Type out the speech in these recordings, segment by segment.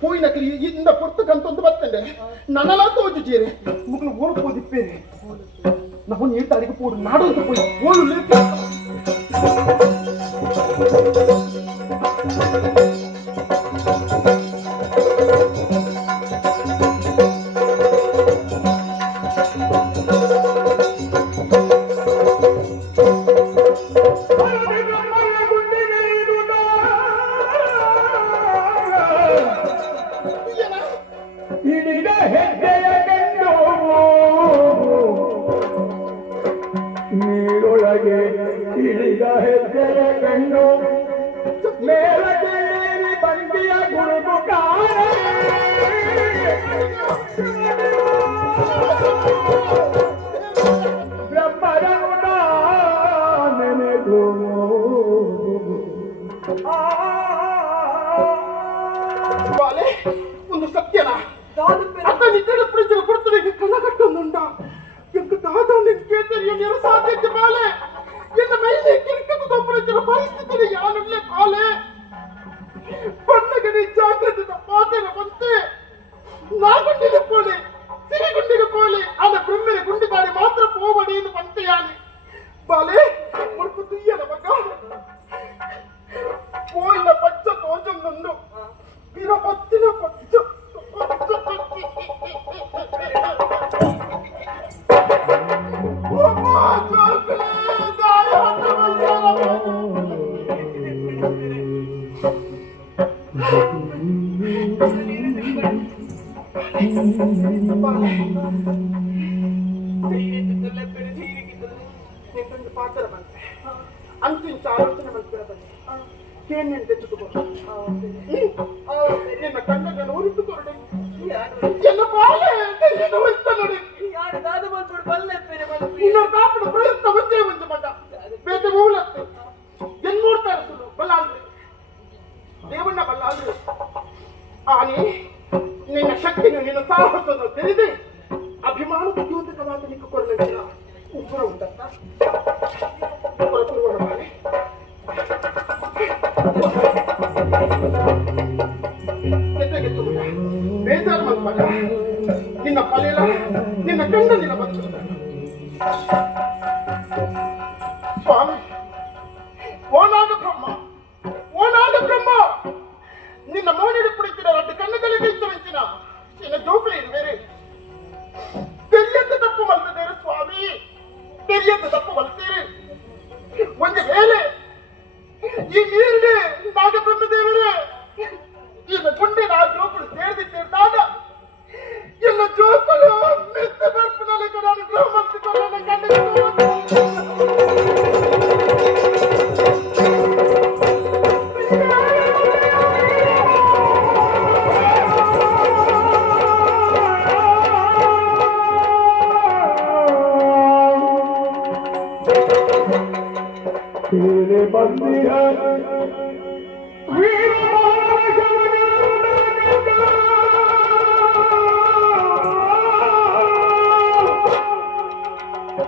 പോയിനൊക്കെ ഇതിന്റെ പുറത്തേക്കಂತೊಂದು ಬರ್ತಂಡೆ ನನ್ನಲ ತೋಜುಜೀರೆ ಮುಗ್ಲು ಓಡ್ಬೋದಿಪ್ಪೇನೆ ನಾವು ನೀಡ್ತಾರಿಗೆ ಪೋಡು ನಾಡಂತ ಪೋಯಿ ಓಳು ಲೇಪಿ ಒಂದು ಸತ್ಯನ ಅತ್ತ ನಿತ್ಯದ ಪ್ರೀತಿಯ ಕೊಡ್ತಲಿಗೆ ಕನ್ನಕಟ್ಟೊಂದುಂಟಾ ಎಂಕ ದಾದ ನಿನ್ ಕೇಳ್ತಾರೆ ಏನು ಸಾಧ್ಯತೆ ಬಾಲೆ ಎನ್ನ ಮೇಲೆ ಕಿರಿಕದ ತಪ್ಪಳಿಸಿದ ಪರಿಸ್ಥಿತಿಯಲ್ಲಿ ಯಾನುಳ್ಳೇ ಬಾಲೆ ಬಣ್ಣಗಡಿ ಜಾಗ್ರತದ ಮಾತಿನ ಬಂತೆ ನಾಗುಂಡಿಗೆ ಪೋಲೆ ಸಿರಿಗುಂಡಿಗೆ ಪೋಲೆ ಆದ ಬ್ರಹ್ಮೆರೆ ಗುಂಡಿಗಾಡಿ ಮಾತ್ರ ಪೋವಡಿ ಎಂದು ಬಂತೆಯಾನೆ ಬಾಲೆ ಮುಡುಕು ತುಯ್ಯನ ಮಗ ಪೋಯಿನ ಪಚ್ಚ ತೋಜೊಂದೊಂದು ಇರ ಪಚ್ಚಿನ ಪಚ್ಚ ಪಾತ್ರ ಬಂತೆ ಅಂತಿಂಚ ಆಲೋಚನೆ ಮಾಡ್ತೀರ ಬನ್ನಿ ಏನೇನು ತೆಗೆದುಕೊಂಡು ನಿನ್ನ ಕಣ್ಣನ್ನು ಉರಿದುಕೊಂಡು ಎಲ್ಲ ಬಾಳೆ ಏನು ಅಂತ ನೋಡಿ ಇನ್ನೊಂದು ಕಾಪಡ ಪ್ರಯತ್ನ ಒಂದೇ ಒಂದು ಮಗ ಬೇಟೆ ಮೂಲತ್ತು ಏನ್ ನೋಡ್ತಾರೆ ಸುಳ್ಳು ಬಲ್ಲಾಳ್ರಿ ದೇವಣ್ಣ ಬಲ್ಲಾಳ್ರಿ ಆನೆ ನಿನ್ನ ಶಕ್ತಿಯನ್ನು ನಿನ್ನ ಸಾಹಸವನ್ನು ತಿಳಿದು ಅಭಿಮಾನದ ದ್ಯೋತಕವಾದ ನಿಕ್ಕ ಕೊರಲಿನ ಉಗ್ರ ಉಂಟತ್ತ ಪುರಪುರವಣ ಬಾಳೆ ಬೇಜಾರು ಮಗ ಮಗ ನಿನ್ನ ಪಲೆಲ ನಿನ್ನ ಗಂಡ ನಿನ್ನ ಬಂದ ಸ್ವಾಮಿ ಓನಾಗ ಬ್ರಹ್ಮ ನಿನ್ನ ಮೋನಿಡಿ ಪುಡಿತಿನ ರಡ್ಡು ಕಣ್ಣುಗಳಿಗೆ ಇತ್ತರಂಚಿನ ನಿನ್ನ ಜೋಕಳಿ ಇರುವೇರೆ ತೆರಿಯಂತ ತಪ್ಪು ಮಲ್ತದೇರು ಸ್ವಾಮಿ ತೆರಿಯಂತ ತಪ್ಪು ಮಲ್ತೇರೆ ಒಂದು ವೇಳೆ ಈ ನೀರಿಗೆ ನಾಗಬ್ರಹ್ಮದೇವರೇ ಈಗ ಗುಂಡಿನ ಆ ಜೋಕಳು ಸೇರಿದಿದ್ದಾಗ ಎಲ್ಲ ಜೋಕಳು ಮೆತ್ತ ಬರ್ಪಿನಲ್ಲಿ ನಾನು ಗೃಹಮಂತ್ರಿಕೊಂಡು तेरे बंदी है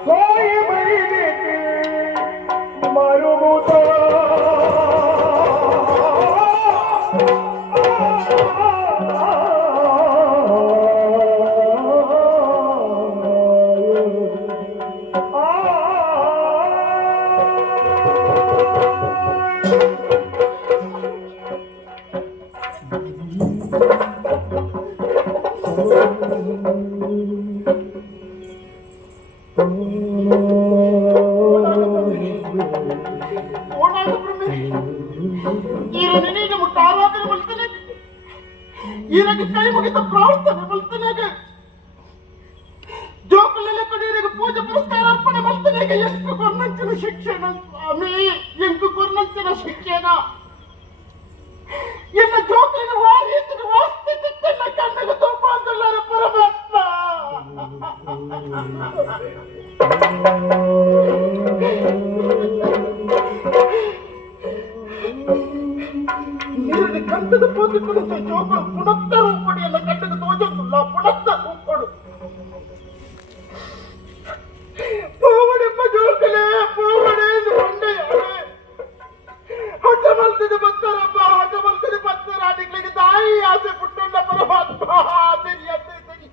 कोई महीने मारू तो ಕೈ ಮುಗಿದ ಪ್ರಾರ್ಥನೆ ಮಲ್ತನೆಗೆ ಜೋಕಲೆಲ್ಲ ಕಡೆಯರಿಗೆ ಪೂಜೆ ಪುರಸ್ಕಾರ ಅರ್ಪಣೆ ಮಲ್ತನೆಗೆ ಎಂಕು ಕೊರ್ನಂಚಿನ ಶಿಕ್ಷಣ ಸ್ವಾಮಿ ಎಂಕು ಕೊರ್ನಂಚಿನ ಶಿಕ್ಷಣ ಎನ್ನ ಜೋಕಲಿನ ವಾರಿಯತಿನ ವಾಸ್ತಿತ್ತೆನ್ನ ಕಣ್ಣಿಗೆ ತೋಪ ಅಂತಲ್ಲಾರ ಪರಮಾತ್ಮ ನೀರಿನ ಕಂಠದ ಪೋತಿ ಕುಡಿಸ ಜೋಗ ಪುಣತ್ತ ರೂಪಡಿಯನ್ನ ಕಣ್ಣಿಗೆ ತೋಜಲ್ಲ ಪುಣತ್ತ ರೂಪಡು ಪೋವಡೆಂಬ ಜೋಕಲೆ ಪೋವಡೆ ಎಂದು ಬಂಡೆಯಾಳೆ ಹಠ ಮಲ್ತಿದೆ ಬರ್ತಾರಪ್ಪ ಹಠ ಮಲ್ತಿದೆ ಬರ್ತಾರ ನಿಗಳಿಗೆ ದಾಯ ತಾಯಿ ಆಸೆ ಪುಟ್ಟಣ್ಣ ಪರಮಾತ್ಮ ಸರಿ ಅತ್ತೆ ಸರಿ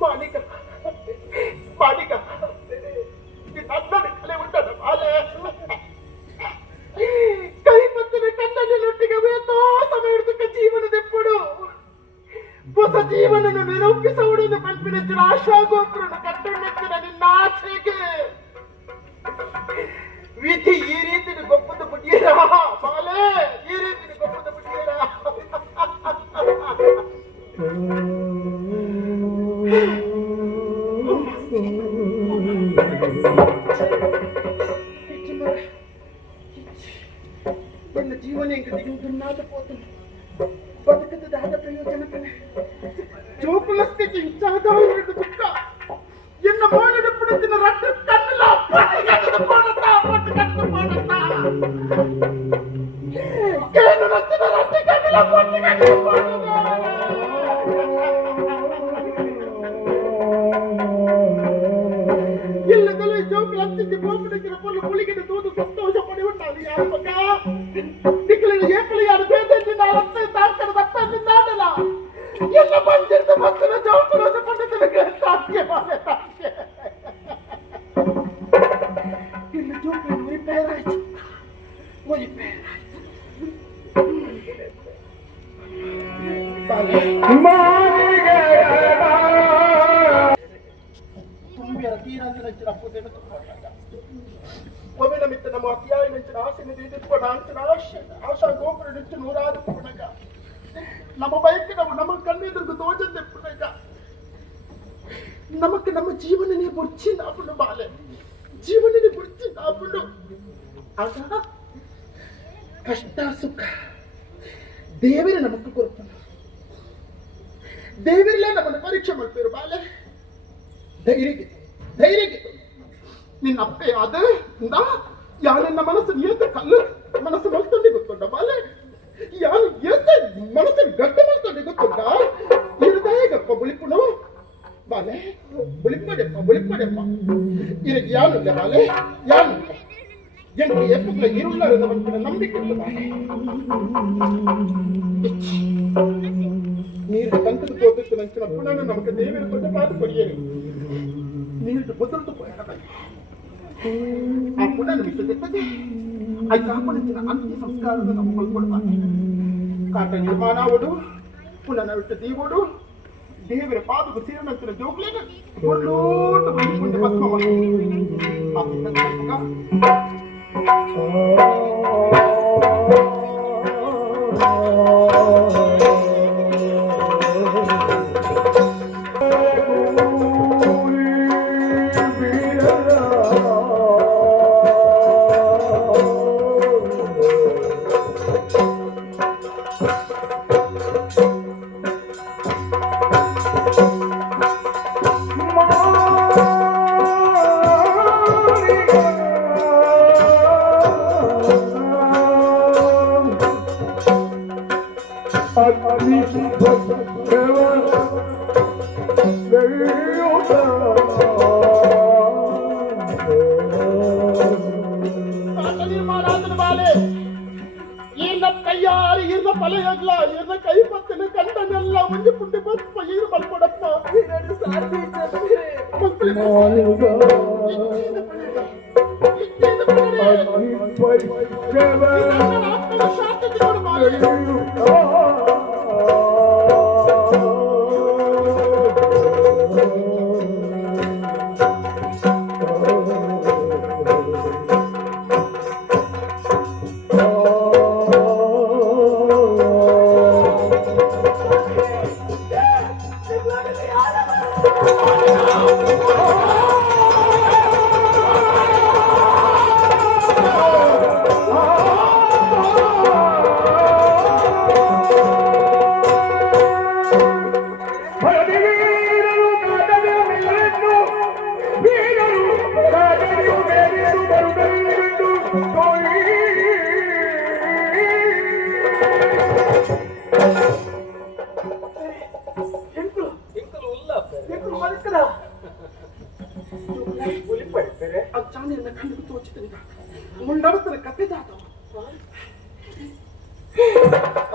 ಮಾಲಿಕ ಮಾಲಿಕ ಕಲೆ ಉಂಟಲ್ಲ ಬಾಲೆ ಕೈ ಪತ್ತಿನ ಕಣ್ಣಲ್ಲಿನೊಟ್ಟಿಗೆ ಬೇತೋ ಸಮಯ ಹಿಡಿದಕ್ಕೆ ಜೀವನದೆಪ್ಪಡು ಹೊಸ ಜೀವನನ್ನು ನಿರೂಪಿಸುವುದನ್ನು ಕಲ್ಪಿಸಿದ ಆಶಾಗೋಪುರನ್ನು ಕಟ್ಟೊಂಡೆತ್ತಿನ ನಿನ್ನ ಆಸೆಗೆ ವಿಧಿ ಈ ರೀತಿ ಗೊಬ್ಬದ ಬುಡಿಯರ ಬಾಲೆ ಈ ರೀತಿ ಗೊಬ್ಬದ ಬುಡಿಯರ ನನ್ನ ಜೀವನ ಎಂಗದಿಗುವುದನ್ನಾದ ಪೋತನು ಬದುಕದ ಆದ ಪ್ರಯೋಜನಕ್ಕನೆ ಜೋಕುಲ ಸ್ಥಿತಿ ಸಾಧಾರಣ ದುಃಖ ಎನ್ನ ಮಾಡಿದ ಪುಡಿತಿನ ರಟ್ಟು ಕಣ್ಣಲ್ಲ ಪಟ್ಟು ಪೋಡತ್ತ ಕೇನು ರಟ್ಟಿನ ರಟ್ಟು ಕಣ್ಣಲ್ಲ ಪಟ್ಟು ಇಲ್ಲದಲ್ಲೇ ಜೋಕುಲ ಸ್ಥಿತಿ ಬೋಪಡಿಸಿನ ಪೊಲ್ಲು ಪುಳಿಗಿನ ತೂದು ಸಂತೋಷ ಪಡೆಯುತ್ತಾನೆ ಯಾರ ಮಗ ತಿಕ್ಕಲಿನ ಏಪಲಿಯಾದ ಬೇದೆಯಿಂದ ರಕ್ತ ತಾಂಕರ ರಕ್ತ ನಿಂದಾಡಲ್ಲ ಎಲ್ಲ ಬಂದಿರ್ತ ಮಕ್ಕಳ ಜೋಕುಲ ಪಂಡಿತನಿಗೆ ತಾಕೆ ಮಾಲೆ ತಾಕೆ ಇಲ್ಲ ಜೋಕುಲ ರಿಪೇರ್ ಆಯ್ತು ರಿಪೇರ್ ತುಂಬಿರ ತೀರಂತ ನಂಚಿನ ಪುದೆನ ಒಮ್ಮೆ ಮಿತ್ತ ನಮ್ಮ ಅತಿಯಾಗಿ ನಂಚಿನ ಆಸೆ ನಿಧಿಪ ನಾಂಚಿನ ಆಶಾ ಗೋಪುರ ನಿಂಚು ನೂರಾದ ಪುಣಗ ನಮ್ಮ ಬಯಕೆ ನಮ್ಮ ಕಣ್ಣೆದುರು ತೋಜಂದೆ ಪುಣಗ ನಮಕ್ಕೆ ನಮ್ಮ ಜೀವನನೇ ಬುರ್ಚಿ ನಾಪುಂಡು ಬಾಲೆ ಜೀವನನೇ ಬುರ್ಚಿ ನಾಪುಂಡು ಆಗ ಕಷ್ಟ ಸುಖ ದೇವರೇ ನಮಕ್ಕೆ ಕೊಡ್ತಾನೆ ದೇವರಲ್ಲೇ ನಮ್ಮನ್ನು ಪರೀಕ್ಷೆ ಮಾಡ್ತೀರು ಬಾಲೆ ಧೈರ್ಯಕ್ಕೆ ನಿನ್ನ ಅಪ್ಪೆ ಅದು ಯಾರನ್ನ ಮನಸ್ಸು ಏತ ಕಲ್ಲು ಮನಸ್ಸು ಮಲ್ತೊಂಡಿ ಗೊತ್ತುಂಡ ಬಾಲೆ ಯಾರು ಏತ ಮನಸ್ಸು ಗಟ್ಟ ಮಲ್ತೊಂಡಿ ಗೊತ್ತುಂಡ ಹೃದಯ ಗಪ್ಪ ಬುಳಿಪುಣು ಬಾಲೆ ಬುಳಿಪಡೆಪ್ಪ ಇದಕ್ಕೆ ಯಾನುಂಡೆ ಬಾಲೆ ಯಾನು எனக்கு எப்ப இருளாதவன் நம்பிக்கை ನೀರು ಕಂತದ ಹೋದಕ್ಕೆ ನಂಚಿನ ಪುನಃ ನಮಗೆ ದೇವರ ಬಂದು ಮಾತು ಕೊರಿಯರು ನೀರು ಬದಲು ಆ ಪುನಃ ನಮಗೆ ತೆತ್ತದೆ ಅದು ಕಾಪಾಡಿನ ಅಂತ್ಯ ಸಂಸ್ಕಾರದ ನಮ್ಮ ಕೊಡ್ತಾರೆ ಕಾಟ ನಿರ್ಮಾಣ ಓಡು ಪುನಃ ಬಿಟ್ಟು ದೀವೋಡು ದೇವರ ಪಾದకు ಸೇರಿನಂತರ ಜೋಗ್ಲೇನ ಒಳ್ಳೋಟು ಬಂದುಕೊಂಡು ಭಸ್ಮ ಕೈ ಪತ್ತಿನ ಕಂಡನೆಲ್ಲ ಮುಂಜೆ ಪುಟ್ಟಿ ಬಸ್ಪ ಈರು ಮಲ್ಕೊಡಪ್ಪ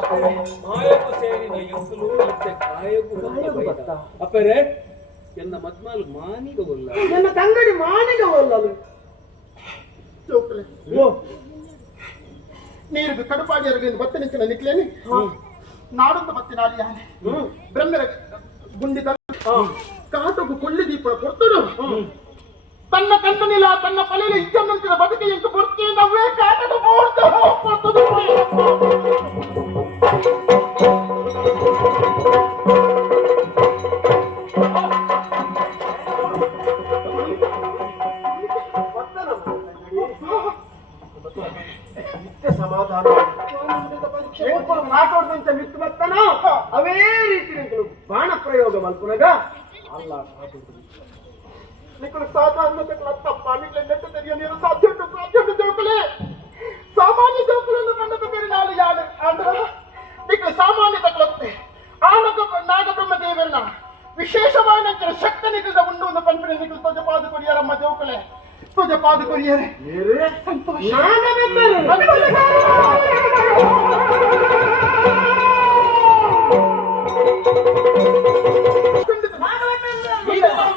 ಬರ್ತೇವೆ. ಮಾಯಕು ಸೇರಿನ ಎಂಕುಲು ಇತ್ತೆ ಕಾಯಕು ಬತ್ತ ಅಪ್ಪರೇ ಎನ್ನ ಮದ್ಮಾಲು ಮಾನಿಗ ಒಲ್ಲ ನನ್ನ ತಂಗಡಿ ಮಾನಿಗ ಒಲ್ಲದು ಜೋಕುಲೆ ಓ ನೀರಿಗೆ ಕಡುಪಾಡಿ ಅರಗಿನ ಬತ್ತ ನಿಂತಿನ ನಿಕ್ಲೇನಿ ನಾಡೊಂದು ಬತ್ತಿನಾಲಿ ಯಾನೆ ಬ್ರಹ್ಮರ ಗುಂಡಿದ ಕಾಟಕು ಕೊಳ್ಳಿ ದೀಪ ಕೊಡ್ತಡು ತನ್ನ ಕಣ್ಣನಿಲ್ಲ ತನ್ನ ಪಲೆಯಲ್ಲಿ ಇಚ್ಚನ್ನಂತಿನ ಬದುಕಿ ಎಂಟು ಕೊಡ್ತೀವಿ ನಾವೇ ಕಾಟದ ಮೂರ್ತ ಹೋಗ್ತದೆ. ಸಮಾಧಾನ ಮಾತಾಡುದಂತ ಮಿತ್ತು ಬತ್ತನ ಅವೇ ರೀತಿ ಬಾಣ ಪ್ರಯೋಗ ಮಲ್ಪುನಗ ಅಲ್ಲ ನಿಕ್ಕಳು ಸಾಧಾರಣತೆಗಳ ತಪ್ಪ ನಿಕ್ಕಲೆ ನೆಟ್ಟು ತೆರೆಯ ನೀರು ಸಾಧ್ಯ ಉಂಟು ಜೋಕುಲೆ ಸಾಮಾನ್ಯ ಜೋಕುಲನ್ನು ಕಂಡದ ಬೇರೆ ನಾಳು ಯಾಳು ಅಂದ್ರ ನಿಕ್ಕಳು ಸಾಮಾನ್ಯ ತಗೊಳುತ್ತೆ ನಾಗಬ್ರಹ್ಮ ದೇವರನ್ನ ವಿಶೇಷವಾದ ಶಕ್ತಿ ನಿಗದ ಉಂಡು ಒಂದು ಪಂಪಿನ ನಿಕ್ಕಳು ತ್ವಜಪಾದ ಕೊರಿಯರಮ್ಮ ಜೋಕುಲೆ ತ್ವಜಪಾದ ಕೊರಿಯರೆ ಸಂತೋಷ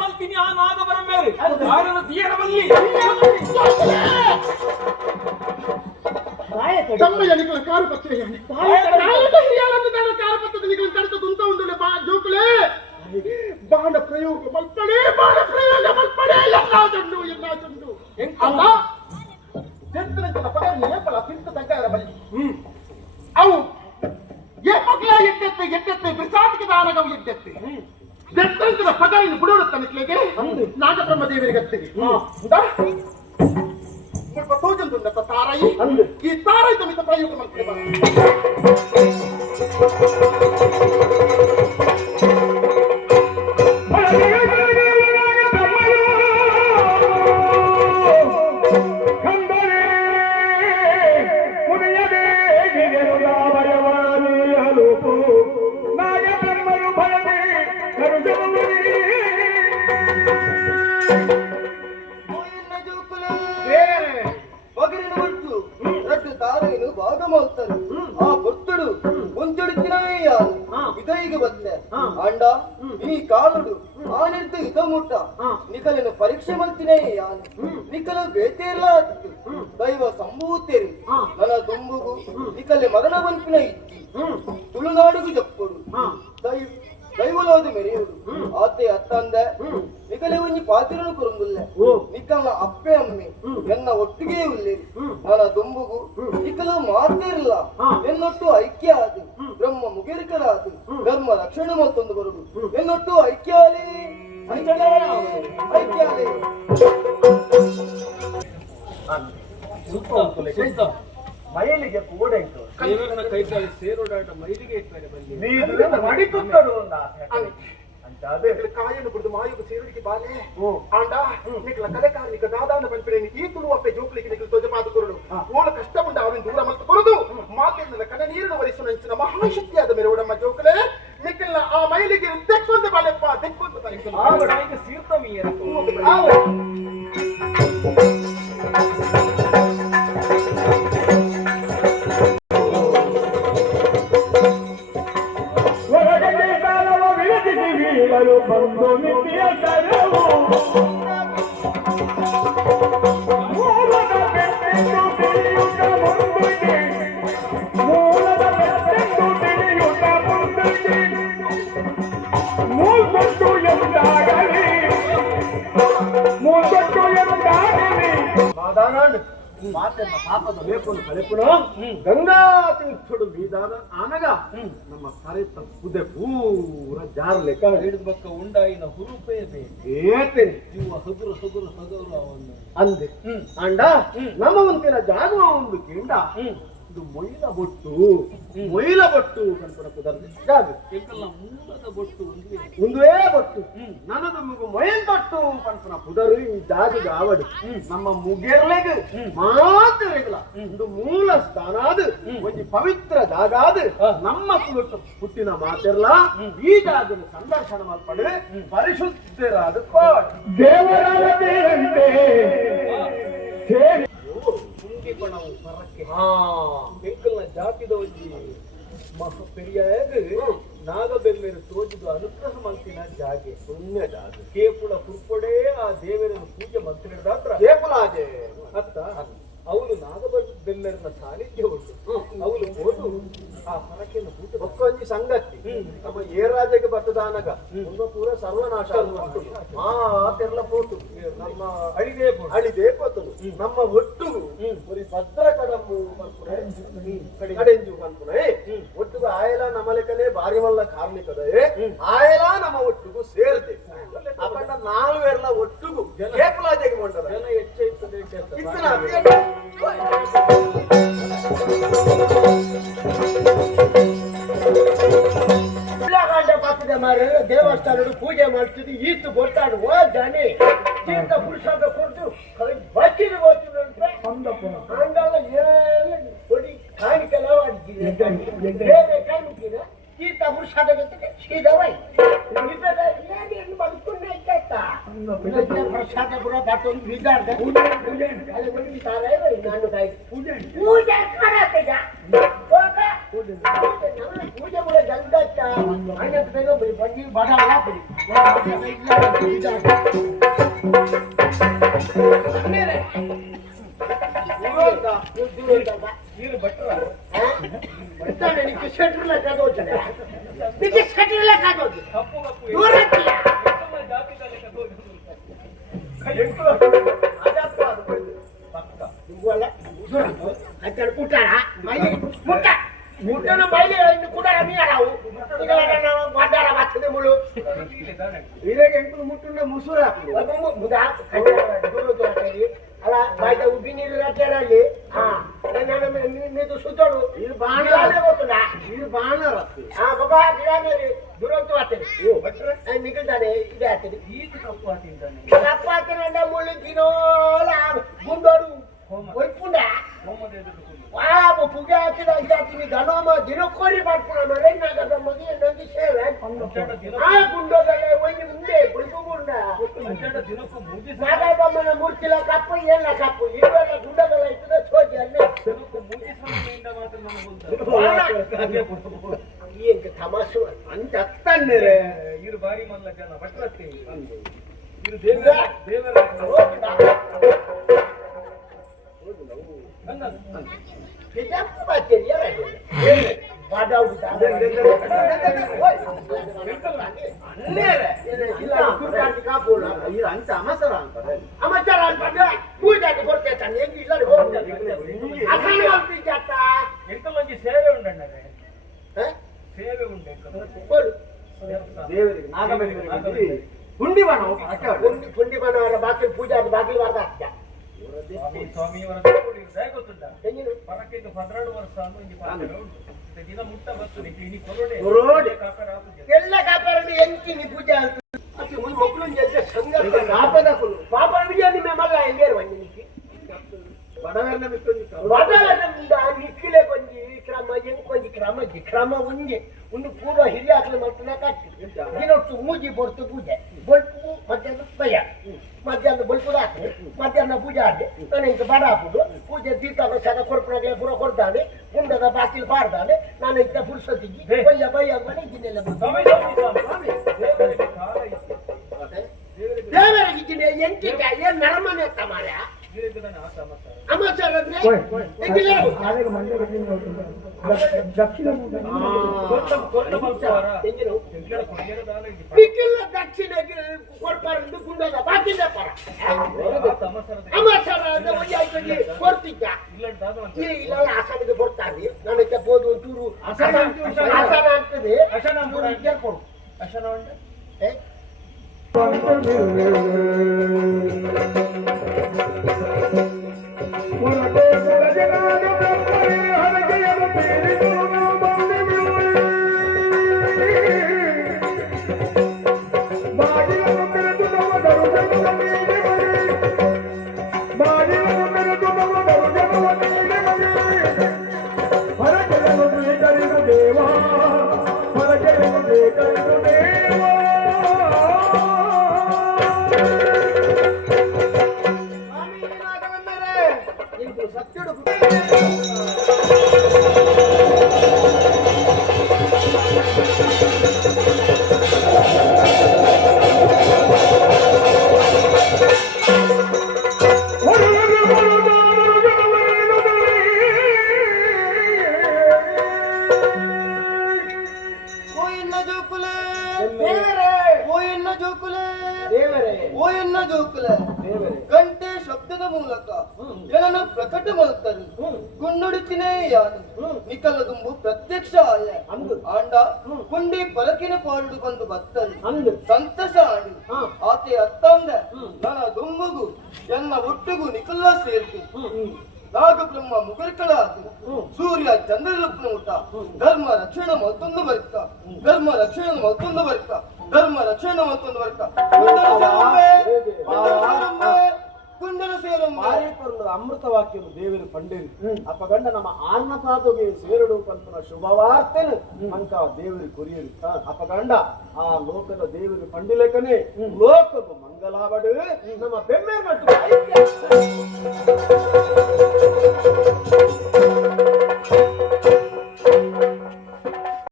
ಮಲ್ತೀನಿ ಆ ನಾದ ಬರಬೇರೆ ಆರನ ತೀರಬಲ್ಲಿ ತಮ್ಮಯ್ಯ ನಿಕ್ಕಳ ಕಾರು ಪತ್ತೆ ಕಾರು ಪತ್ತದ ನಿಕ್ಕಳ ಕರೆತದುಂತ ಒಂದು ಜೋಕುಲೆ ಬಾಣ ಪ್ರಯೋಗ ಮಲ್ಪಡೆ ಎಲ್ಲ ಚಂಡು ಅಲ್ಲ ಜಂತನಂತನ ಪದ ನೇಪಲ ತಿಂತ ತಗ್ಗಾರ ಬಲ್ಲಿ ಅವು ಏಪಕ್ಲ ಎಟ್ಟೆತ್ತೆ ಬಿಸಾಟಿಗೆ ದಾನಗವು ಎಟ್ಟೆತ್ತೆ ಜಂತನಂತನ ಪದ ಇನ್ನು ಬಿಡೋಡುತ್ತ ನಿಕ್ಲೆಗೆ ನಾಗಬ್ರಹ್ಮ ದೇವರಿಗತ್ತಿಗೆ ಸ್ವಲ್ಪ ತೋಜಂದು ತಾರಾಯಿ ಈ ತಾರಾಯಿ ತಮಿತ ಪ್ರಯೋಗ ಮಾಡ್ತೇವೆ ಅಂಡ ಈ ಕಾಲುಡು ಆನಿರ್ದು ಇದ ಮುಟ್ಟ ನಿಕಲನ್ನು ಪರೀಕ್ಷೆ ಮಲ್ತಿನೇ ಯಾನು ನಿಕಲ ಬೇತೇರ್ಲ ದೈವ ಸಂಭೂತೇರಿ ನನ್ನ ದೊಂಬುಗು ನಿಕಲೆ ಮಗನ ಬಂಪಿನ ಇಕ್ಕಿ ತುಳುನಾಡುಗು ಜಪ್ಪಡು ದೈವಲೋದು ಮೆರೆಯುಡು ಆತೆ ಅತ್ತಂದೆ ನಿಕಲೆ ಒಂಜಿ ಪಾತಿರನು ಕುರುಂಗುಲ್ಲೆ ನಿಕಲ್ನ ಅಪ್ಪೆ ಅಮ್ಮೆ ಎನ್ನ ಒಟ್ಟಿಗೆ ಉಳ್ಳೇರಿ ನನ್ನ ದೊಂಬುಗು ನಿಕಲು ಮಾತೇರಿಲ್ಲ ಎನ್ನೊಟ್ಟು ಐಕ್ಯ ಆದು ಬ್ರಹ್ಮ ಮುಗಿರಿಕರಾದು ಧರ್ಮ ರಕ್ಷಣೆ ಮತ್ತೊಂದು ಬರುದು ಎನ್ನೊಟ್ಟು ಐಕ್ಯಾಲಿ ಮೈಲಿಗೆ ಕೂಡ ಉಂಟು ದೇವರನ್ನ ಕೈಕಾಲಿ ಸೇರೋಡಾಟ ಮೈಲಿಗೆ ಇಟ್ಟಾರೆ ಬಲ್ಲಿ ನೀನು ಮಡಿಕುತ್ತರು ಅಂತ ಅದೇ ಕಾಯನ್ನು ಬಿಡುದು ಮಾಯುಗ ಸೇರುಡಿಗೆ ಬಾಲೆ ಆಂಡ ನಿಕಲ ಕಲೆಕಾರನಿಕ ದಾದಾನ ಬಂಪಿನ ಈ ತುಳುವಪ್ಪೆ ಜೋಕ್ಲಿಗೆ ನಿಕಲು ತ್ವಜಪಾದ ಕೊರಡು ಓಳ ಕಷ್ಟ ಉಂಡ ಅವನ ದೂರ ಮತ್ತು ಕೊರದು ಮಾತೆಲ್ಲ ಕನ ನೀರಿನ ವರಿಸು ನಂಚಿನ ಮಹಾಶಕ್ತಿಯಾದ ಮೆರವಡಮ್ಮ ಜೋಕಲೆ ನಿಕಲ್ನ ಆ ಮೈಲಿಗೆ ತೆಕ್ಕೊಂದು ಬಾಳೆಪ್ಪ ತೆಕ್ಕೊಂದು ಬಾಳೆ ಸೀರ್ತಮೀಯರು ಬಂದು ನಿತ್ಯ ತರವು ಮೂಲದ ಬೆಟ್ಟೆಂದು ತಿಳಿಯುತ್ತ ಮುಂದಿಗೆ ಮೂಲದ ಬೆಟ್ಟೆಂದು ತಿಳಿಯುತ್ತ ಮುಂದಿಗೆ ಮೂಲ್ಗೊಟ್ಟು ಎಂದಾಗಲಿ ಸಾಧಾರಣ ಮಾತೆನ್ನ ಪಾಪದ ಲೇಪನ್ನು ಕಳೆಪುಣ ಗಂಗಾ ತೀರ್ಥಡು ಮೀದಾದ ಆನಗ ನಮ್ಮ ಕರೆತ ಕುದೆ ಪೂರ ಜಾರ ಲೆಕ್ಕ ಹಿಡಿದ ಬಕ್ಕ ಉಂಡಾಯಿನ ಹುರುಪೇ ಏತೆ ಇವ ಹಗುರು ಹಗುರು ಹಗುರು ಅವನ್ನ ಅಂದೆ ಅಂಡ ನಮ್ಮ ಒಂದಿನ ಜಾಗುವ ಒಂದು ಕಿಂಡ ಇದು ಮೊಯ್ಲ ಬೊಟ್ಟು ಕನ್ಪುರ ಕುದರ್ದು ಜಾಗ ಕೆಂಕಲ್ಲ ಮೂಲದ ಬೊಟ್ಟು ಒಂದೇ ಬೊಟ್ಟು ನನ್ನದು ಮುಗು ಮೊಯಲ್ ಬೊಟ್ಟು ಕನ್ಪುರ ಕುದರು ಈ ಜಾಗದ ಆವಡು ನಮ್ಮ ಮುಗೇರ್ಲೆಗ್ ಮಾತ್ರ ರೆಗಲ ಇದು ಮೂಲ ಸ್ಥಾನ ಅದು ಒಂದು ಪವಿತ್ರ ಜಾಗ ಅದು ನಮ್ಮ ಹುಟ್ಟಿನ ಮಾತೆರ್ಲ ಈ ಜಾಗದ ಸಂದರ್ಶನ ಮಾಡ್ಪಡೆ ಪರಿಶುದ್ಧರಾದ ದೇವರಂತೆ ಪುಂಗಿಪಣವು ಪರಕ್ಕೆ ಬೆಂಕಲ್ನ ಜಾತಿದ ಒಂಜಿ ಪೆರಿಯಾಗ ನಾಗಬೆಮ್ಮೆರು ತೋಜುದು ಅನುಗ್ರಹ ಮಲ್ತಿನ ಜಾಗೆ ಪುಣ್ಯ ಜಾಗೆ ಕೇಪುಳ ಕುರ್ಪೊಡೆ ಆ ದೇವರನ್ನು ಪೂಜೆ ಮಲ್ತಿನದಾತ್ರ ಕೇಪುಲ ಅದೇ ಅತ್ತ ಅವಳು ನಾಗಬೆಮ್ಮೆರನ ಸಾನ್ನಿಧ್ಯ ಉಂಟು ಅವಳು ಹೋದು ಆ ಹರಕೆಯನ್ನು ಪೂಜೆ ಒಕ್ಕೊಂಜಿ ಸಂಗತಿ ನಮ್ಮ ಏ ರಾಜಗೆ ಬರ್ತದಾನಗ ಒಂದು ಪೂರ ಸರ್ವನಾಶ ತೆರ್ಲ ಪೋತು ನಮ್ಮ ಅಳಿದೇ ಪೋತನು ನಮ್ಮ ಒಟ್ಟುಗು ಬರೀ ಭದ್ರ ಕಡಂಬು ಕಡೆಂಜು ಕನ್ಪುನೆ ಒಟ್ಟುಗು ಆಯಲ ನಮ್ಮ ಲೆಕ್ಕನೆ ಬಾರಿ ಮಲ್ಲ ಕಾರ್ಮಿಕದ ಆಯಲ ನಮ್ಮ ಒಟ್ಟುಗು ಸೇರ್ದೆ ಅಪಂಡ ನಾಲ್ವೆರ್ಲ ಒಟ್ಟುಗು ಕೇಪಲಾಜೆಗೆ ಬಂಡದ ಜನ ಹೆಚ್ಚೈತದೆ ದೇವಸ್ಥಾನ ಪೂಜೆ ಮಾಡ್ತಿದ್ದು ಈತು ಗೊತ್ತಾಡುವ ಜಾನೆ ತೀರ್ಥ ಪುರುಷಾರ್ಥ ಕೊಟ್ಟು ಬಚ್ಚಿನ ಗೊತ್ತಿದ್ರೆ ಹಂಗಾಗ ಏನು ಕೊಡಿ ಕಾಣಿಕೆಲ್ಲ ಬೇರೆ ಕಾಣಿಕೆ ತೀರ್ಥ ಪುರುಷಾರ್ಥ ಗೊತ್ತಿದೆ ಸೀದವೈ ಬದುಕೊಂಡು ಪ್ರಸಾದ ಕೂಡ ಬರ್ತೊಂದು ಬಿದ್ದಾರ್ದೆ ಅಲ್ಲಿ ಬಂದಿದ್ದಾರೆ ನಾನು ಕಾಯಿ ಪೂಜೆ ಪೂಜೆ ಕೂಡ ಜಲ್ದಚ್ಚ ಬಂದು ಬರಲ್ಲ ನೀರು ಭಟ್ರ ಶೆಟ್ರಲ್ಲ ಕಾದೋಚನೆ ಶೆಟ್ರಲ್ಲ ಕಾದೋದು ಕಪ್ಪು ಕಪ್ಪು ಜಾತಿದಲ್ಲಿ ಮುಟ್ಟಾಡ ಮುಟ್ಟ ಮುಟ್ಟನ ಬೈಲಿ ಕುಡಾರ ಮೀರಾವು ಮಾತಾಡ ಬರ್ತದೆ ಮುಳು ಇದಾಗ ಎಂಟು ಮುಟ್ಟುಂಡ ಮುಸುರ ಅಲ್ಲ ಬಾಯ್ದ ಉಬ್ಬಿ ನೀರು ರಾಜ್ಯರಲ್ಲಿ ಸುತ್ತೋಡು ಇದು ಬಾಣ ಗೊತ್ತುಂಡ ಇದು ಬಾಣ ಹಾ ಬಾಬಾ ಗಿಡ ದುರಂತ ಆಗ್ತದೆ ನಿಗಲ್ತಾನೆ ಇದೆ ಆಗ್ತದೆ ಈತ ಕಪ್ಪು ಹಾಕಿದ್ದಾನೆ ಕಪ್ಪ ಹಾಕಿನ ಮುಳ್ಳು ಕಿನೋಲ ಗುಂಡೋಡು ಒಯ್ಪುಂಡ ಪಾಪ ಪೂಜೆ ಹಾಕಿದ ಹಾಕ್ತೀನಿ ಗಣೋಮ ದಿನಕ್ಕೋರಿ ಮಾಡ್ಕೊಳ ಮರೆನಾಗದ ಮದುವೆ ನಂಗೆ ಸೇವೆ ಆ ಗುಂಡೋದಲ್ಲೇ ಒಂದು ಮುಂದೆ ಬುಲ್ಗುಂಡ ನಾಗಮ್ಮನ ಮೂರ್ತಿಲ ಕಪ್ಪು ಎಲ್ಲ ಕಪ್ಪು ಇವೆಲ್ಲ ಗುಂಡಗಳ ಇರ್ತದೆ ಸೋಜಿ ಅಲ್ಲೇ ಏನ್ ತಮಾಸು ಅಂತ ಹತ್ತನ್ನೇರೆ ಇರು ಬಾರಿ ಮಲ್ಲ ಜನ ಭಟ್ರತ್ತೆ ಇರು ದೇವರ ಅಮಚಾರ ಅಂತ ಪೂಜೆಗೆ ಬರ್ತೇನೆ ಎಂಟಲ್ಲೊಂಜಿ ಸೇವೆ ಉಂಡಣ್ಣರೆ ಸೇವೆ ಉಂಡೆ ದೇವರಿಗೆ ನಾಗಮಂದಿರ ಪುಂಡಿ ಬಣ್ಣವರ ಬಾಕಿ ಪೂಜೆ ಬಾಗಿಲು ವಾರದ ಹಾಕ್ತ ಸ್ವಾಮಿಯವರ ಗೊತ್ತುಂಟ ಪರಕ್ಕಿಂತ 12 ವರ್ಷ ಅನ್ನೋ ದಿನ ಮುಟ್ಟ ಬರ್ತದೆ ಇಡೀ ಕೊರೋಡೆ ಎಲ್ಲ ಕಾಪರನ್ನು ಎಂಕಿನಿ ಪೂಜೆ ಅಂತ ಮಕ್ಕಳು ಸಂಘ ಪಾಪ ವಿಜಯ ನಿಮ್ಮ ಮಲ್ಲ ಎಂಗೇರು ಬಂದಿ ಬಡವರನ್ನ ನಿಕ್ಕಿಲೆ ಕೊಂಜಿ ಕ್ರಮ ಎಂಕೊಂಜಿ ಕ್ರಮ ಒಂಜೆ ಒಂದು ಪೂರ್ವ ಹಿರಿಯ ಹಾಕಲು ಮಾಡ್ತಾನೆ ಕಟ್ಟಿ ದಿನೊಟ್ಟು ಮೂಜಿ ಬರ್ತು ಪೂಜೆ ಬಲ್ಪು ಮಧ್ಯಾಹ್ನ ಭಯ ಮಧ್ಯಾಹ್ನ ಬಲ್ಪುದ ಹಾಕ್ತದೆ ಮಧ್ಯಾಹ್ನ ಪೂಜೆ ಆಡ್ದೆ ನಾನು ಇಂಕ ಬಡ ಹಾಕುದು ಪೂಜೆ ತೀರ್ಥ ಪ್ರಸಾದ ಕೊಡ್ಪಡಾಗಲೇ ಪೂರ ಕೊಡ್ತಾನೆ ಮುಂಡದ ಬಾಕಿಲು ಪಾಡ್ದಾನೆ ನಾನು ಇಂಥ ಪುರುಷತಿಗೆ ಭಯ ಮಾಡಿ ಇದನ್ನೆಲ್ಲ ದೇವರಿಗೆ ಎಂಟಿಕ ಏನ್ ನರಮನೆ ಎತ್ತ ಮಾರ ದಕ್ಷಿಣ ಕೊಡ್ಪಾರಂದು ಗುಂಡದ ಬಾಕಿದ ಪರ ಅಮಸರ ಕೊಡ್ತಿದ್ದ ಇಲ್ಲ ಆಸನಿಗೆ ಕೊಡ್ತಾರೆ ನನಗೆ ಬೋದು ಒಂಚೂರು ಆಸನ ಆಗ್ತದೆ ಕೊಡು ಅಶನ ಉಂಟೆ ಜೋಕುಲೆ ದೇವರೇ ಓ ಎನ್ನ ಜೋಕುಲೆ ದೇವರೇ ಗಂಟೆ ಶಬ್ದದ ಮೂಲಕ ಏನನ್ನು ಪ್ರಕಟ ಮಾಡುತ್ತಾರೆ ಗುಂಡುಡಿತಿನೇ ಯಾನು ನಿಕಲ ದುಂಬು ಪ್ರತ್ಯಕ್ಷ ಆಯ ಅಂದು ಆಂಡ ಕುಂಡಿ ಪರಕಿನ ಪಾಡು ಬಂದು ಬತ್ತರಿ ಅಂದು ಸಂತಸ ಆಡಿ ಆತೆ ಅತ್ತಂದ ನನ್ನ ದುಂಬುಗು ಎನ್ನ ಒಟ್ಟಿಗೂ ನಿಕಲ್ಲ ಸೇರ್ತಿ ನಾಗ ಬ್ರಹ್ಮ ಮುಗುರ್ಕಳಾದು ಸೂರ್ಯ ಚಂದ್ರರೂಪನ ಊಟ ಧರ್ಮ ರಕ್ಷಣ ಮತ್ತೊಂದು ವರ್ಗ ಧರ್ಮ ರಕ್ಷಣ ಮತ್ತೊಂದು ವರ್ಗ ಧರ್ಮ ರಕ್ಷಣ ಮತ್ತೊಂದು ವರ್ಗ ಕುಂಡಲ ಸೇರಮ್ಮ ಮಾರೇಪುರದ ಅಮೃತ ವಾಕ್ಯನು ದೇವರು ಪಂಡೇರಿ ಅಪ್ಪಗಂಡ ನಮ್ಮ ಆನ್ನಪಾದಗೆ ಸೇರಡು ಪಂತನ ಶುಭವಾರ್ತೆನು ಅಂಕ ದೇವರು ಕೊರಿಯರು ಅಪ್ಪಗಂಡ ಆ ಲೋಕದ ದೇವರು ಪಂಡಿಲೇಕನೇ ಲೋಕದ ಮಂಗಲಾವಡು ನಮ್ಮ ಬೆಮ್ಮೆ ಮಟ್ಟು